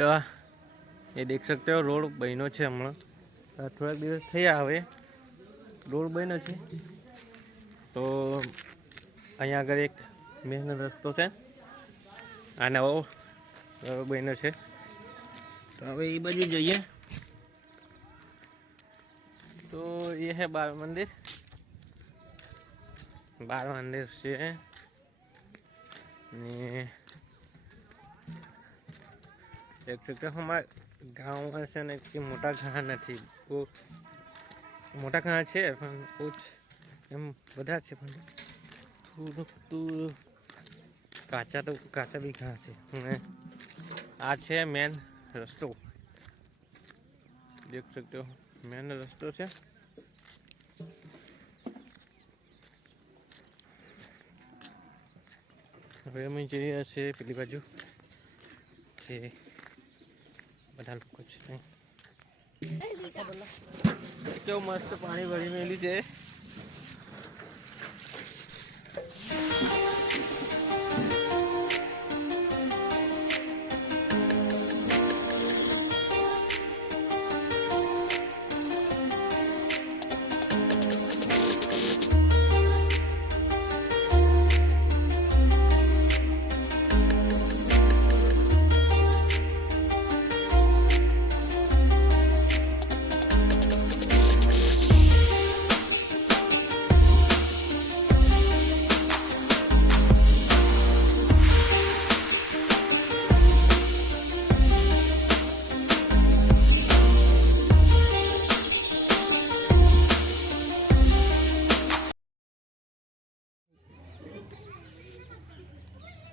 तो ये देख सकते हो रोड बनो है हम थोड़ा दिवस थया हवे रोड बनो है। तो अँ आगे एक मेन रस्तो है आ नवो बनो है। तो हम ये बाजू जाइए तो ये है बाल मंदिर से देख सकते हो हमारे गाँव में से कि मोटा घा नहीं वो मोटा घा है कुछ एम बधा है थोड़ू काचा तो काचा भी घा है। आ है मेन रस्तो देख सकते हो मेन रस्तो है। હવે અમે જઈએ છીએ પેલી બાજુ જે બધા લોકો છે કેવું મસ્ત પાણી ભરી મેલી છે।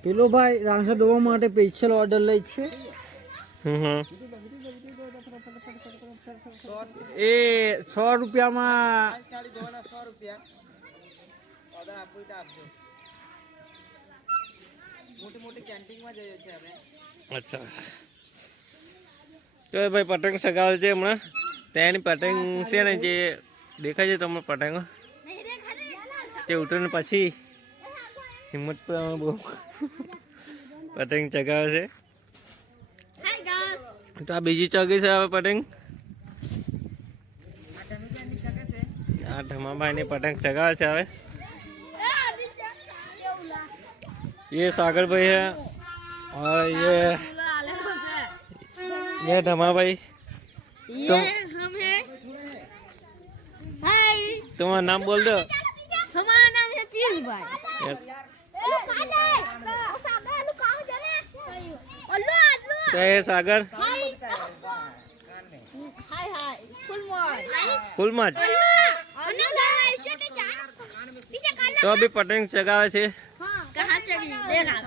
પેલો ભાઈ રાંસા દોવા માટે સ્પેશિયલ ઓર્ડર લઈ છે। એ 100 રૂપિયામાં अच्छा तो भाई पतंग चगावे छे हमणा तेनी पतंग छे ने जे देखाय छे तमने पतंग ते उतरने पछी हिम्मत पर बहु पतंग चगावे छे। तो आ बीजी चगी छे हवे पतंग आ धमा भाई ने पतंग चगावे छे हवे। ये सागर भाई है और ये धमा भाई ये हम हैं। हाय तुम्हारा नाम बोल दो। हमारा नाम है पीयूष भाई। यस तो ये सागर हाय हाय फुल मार्च तो अभी पतंग चगावे छे। कहाँ चली देखा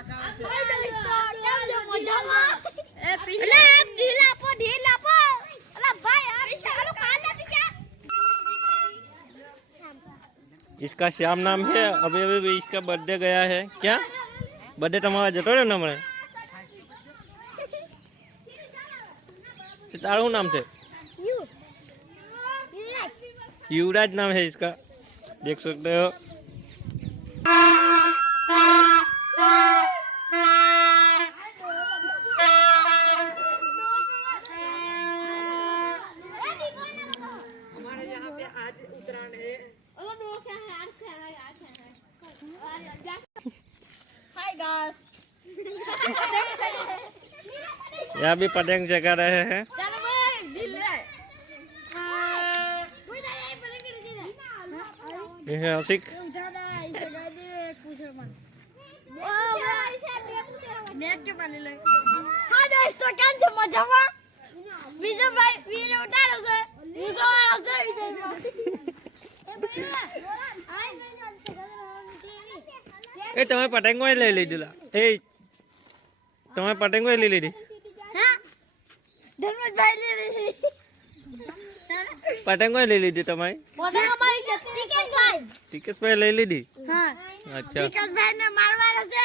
इसका श्याम नाम है। अभी अभी भी इसका बर्थडे गया है। क्या बर्थडे तुम्हारा जतो रे ना तारू नाम से युवराज नाम है इसका देख सकते हो। हमारे यहाँ पे आज उत्तरायण है। हाय गाइस यहाँ भी पतंग चगा रहे हैं। चलो भाई दिल ले ये है आशिक हाँ दोस्तों કેમ છો મજામાં વિજય ભાઈ વીલે ઉતારો છે ઉસો વાળો છે ए તમે પતંગો લઈ લીધું એ તમે પતંગો લઈ લીધી હા ધર્મજ ભાઈ લે લીધી પતંગો લઈ લીધી તમે મોટા અમારી ટિકિટ ભાઈ ટિકિટ પર લઈ લીધી। હા अच्छा ટિકિટ ભાઈ ને મારવાનો છે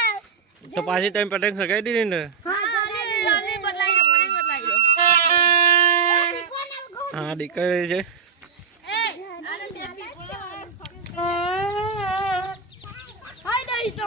तो पाછી તમે પતંગ સગાઈ દીધી ને। હા ગાલી બદલાઈ દે પતંગ બદલાઈ દે હા દીકરી છે। એ આને બે હાય દોસ્તો